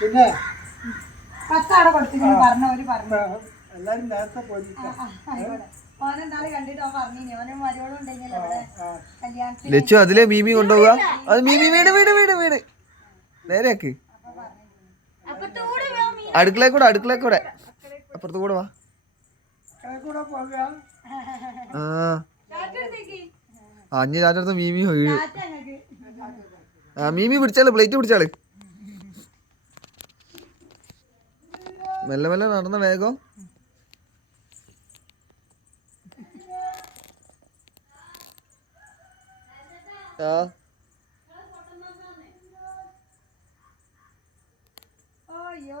പിന്നെ പത്താടെ കൊടുത്തിട്ട് പറഞ്ഞവര് പറഞ്ഞു എല്ലാരും നേരത്തെ പോയി ഓനെന്തായാലും കണ്ടിട്ട് ഓൻ പറഞ്ഞു ഓനും മരുവോളും ഉണ്ടെങ്കിൽ അവിടെ കല്യാണത്തിന് ലച്ചു അതിലെ മീമി കൊണ്ടുപോവുക. അത് മീമി വീട് വീട് വീട് വീട് നേരെയാക്ക്. അടുക്കളക്കൂടെ അപ്പുറത്ത് കൂടെ വാ. അഞ്ഞ് ചാറ്റടുത്ത് മീമി വീഴും. മീമി പിടിച്ചാള്, പ്ലേറ്റ് പിടിച്ചാള്. മെല്ലെ മെല്ലെ നടന്ന വേഗം. അയ്യോ